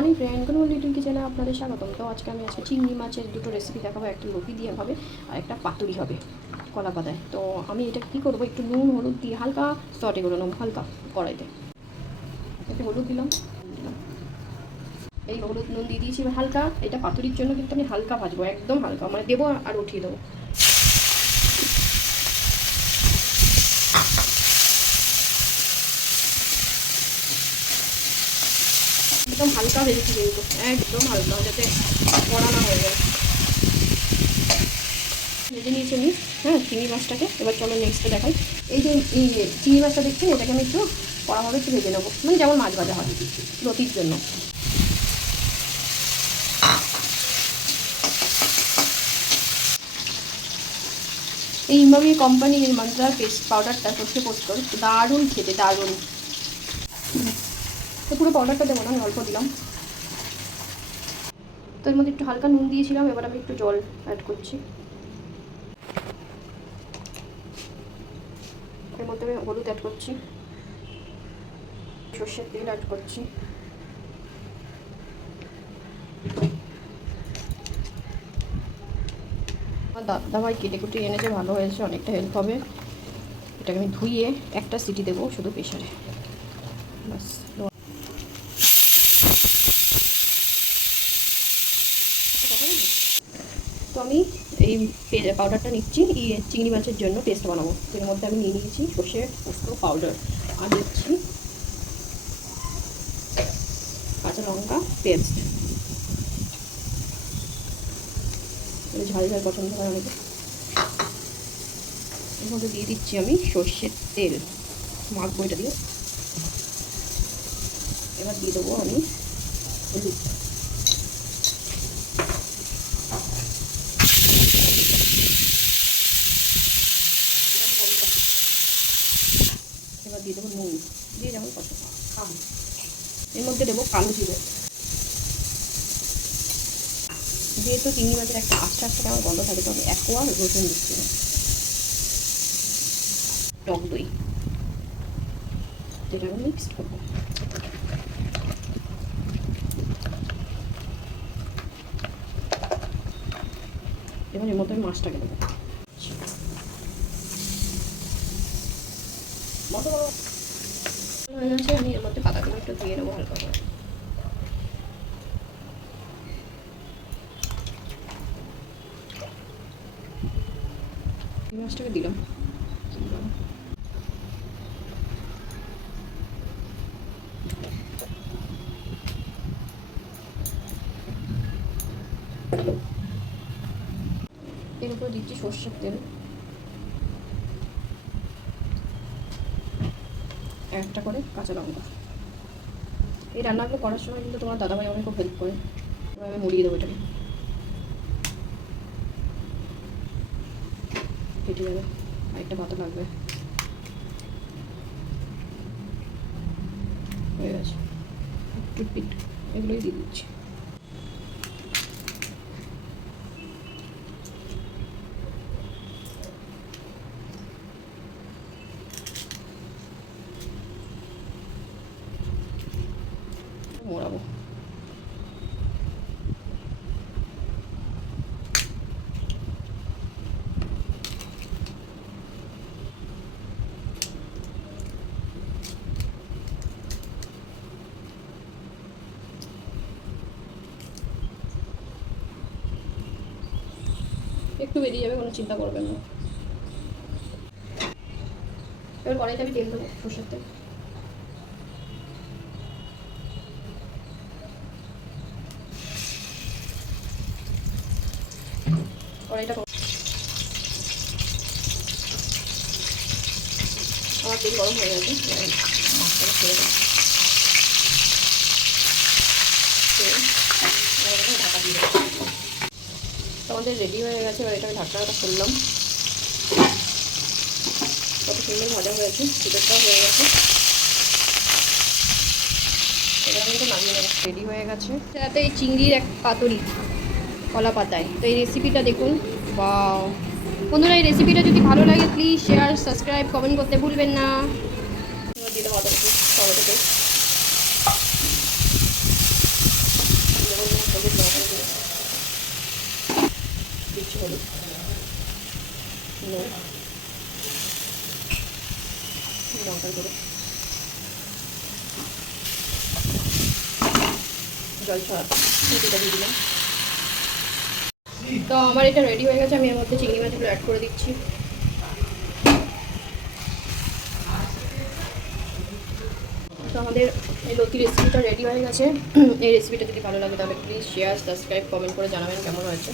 Morning friend, কোনো little কিচেনে আপনাদের স্বাগতম। তো আজকে চিংড়ি মাছের দুটো রেসিপি দেখাবো। একটা লতি দিয়ে হবে আর একটা পাতুরি হবে কলা পাতায়। তো আমি এটা কী করবো, একটু নুন হলুদ দিয়ে হালকা সটে করে নেবো, হালকা কড়াইতে একটু হলুদ দিলাম। এই হলুদ নুন দিয়ে দিয়েছি। এবার হালকা, এটা পাতুরির জন্য কিন্তু আমি হালকা ভাজবো, একদম হালকা মানে দেবো আর উঠিয়ে দেবো। একদম হালকা ভেজেছি কিন্তু, একদম হালকা, যাতে কড়া না হয়ে যায়। ভেজে নিয়েছি আমি চিংড়ি মাছটাকে। এবার চলো নেক্সটে দেখাই। এই যে চিংড়ি মাছটা দেখছেন, এটাকে আমি একটু কড়াভাবে একটু ভেজে নেবো, মানে যেমন মাছ ভাজা হয় লতির জন্য। এই ইমামি কোম্পানির মশলার পেস্ট পাউডারটা, সর্ষে পোস্ত, দারুণ খেতে, দারুণ। তো পুরো পাউডারটা দেবো না, আমি অল্প দিলাম। তো এর মধ্যে একটু হালকা নুন দিয়েছিলাম, এবার আমি একটু জল অ্যাড করছি। এর মধ্যে আমি হলুদ অ্যাড করছি, সর্ষের তেল অ্যাড করছি, আমার দাদাভাই কেটে কুটে এনেছে, ভালো হয়েছে, অনেকটা হেল্প হবে। এটাকে আমি ধুইয়ে একটা সিটি দেবো শুধু প্রেশারে, বাস। তো আমি এই পাউডারটা নিচ্ছি চিংড়ি মাছের জন্য পেস্ট বানাবো। এর মধ্যে আমি নিয়ে নিয়েছি সর্ষে পোস্ত পাউডার, আর দিচ্ছি কাঁচা লঙ্কা পেস্ট। ঝাল ঝাল পছন্দ হয় অনেকে। এর মধ্যে দিয়ে দিচ্ছি আমি সর্ষের তেল, মাখবো এটা দিয়ে। এবার দিয়ে দেবো আমি হলুদ, এবার দিয়ে দেবো নুন, দিয়ে যেমন পছন্দ খাবো। এর মধ্যে দেবো কালো জিরে। যেহেতু চিংড়ি মাছের একটা আস্তে আস্তে আমার গন্ধ থাকে, তো আমি এক কোয়া রসুন দিচ্ছি, টক দই, যেটা আমি মিক্স করবো। এবার এর মধ্যে আমি মাছটাকে দেবো। মতো হয়ে গেছে, আমি এর মধ্যে পাতাগুলো একটু ধুয়ে নেবো হালকা করে। মাছটাকে দিলাম, এর উপরে দিচ্ছি সর্ষের তেল, একটা করে কাঁচা লঙ্কা। এই রান্নাগুলো করার সময় কিন্তু তোমার দাদাভাই আমাকে খুব হেল্প করে। এবার আমি মুড়িয়ে দেবো এটাকে, ফেটে যাবে, আরেকটা পাতা লাগবে। হয়ে গেছে, টুথপিক এগুলোই দিয়ে দিচ্ছি। মোড়াবো, একটু বেরিয়ে যাবে, কোনো চিন্তা করবেন না। এবার কড়াইতে আমি তেল দেবো, সর্ষের তেল। কড়াইটা আমার তেল গরম হয়ে গেছে, মাছটাকে ছেড়ে দেবো, ঢাকা দিয়ে দেবো। আমাদের রেডি হয়ে গেছে। এবার এটা আমি ঢাকনাটা খুললাম, কত সুন্দর ভাজা হয়েছে, ভিতরটাও হয়ে গেছে। এবার আমি এটা নামিয়ে নেব, রেডি হয়ে গেছে। সাথে এই চিংড়ির এক পাতুরি কলা পাতায়। তো এই রেসিপিটা দেখুন, ওয়াও। বন্ধুরা, এই রেসিপিটা যদি ভালো লাগে প্লিজ শেয়ার, সাবস্ক্রাইব, কমেন্ট করতে ভুলবেন না। এবার দিয়ে দেবো টমেটো পেস্ট। হলুদ, নুন, লঙ্কার গুঁড়ো, জল ছড়া এটা দিয়ে দিলাম। তো আমার এটা রেডি হয়ে গেছে, আমি এর মধ্যে চিংড়ি মাছগুলো অ্যাড করে দিচ্ছি। তো আমাদের এই লতি রেসিপিটা রেডি হয়ে গেছে। এই রেসিপিটা যদি ভালো লাগে তাহলে প্লিজ শেয়ার, সাবস্ক্রাইব, কমেন্ট করে জানাবেন কেমন হয়েছে।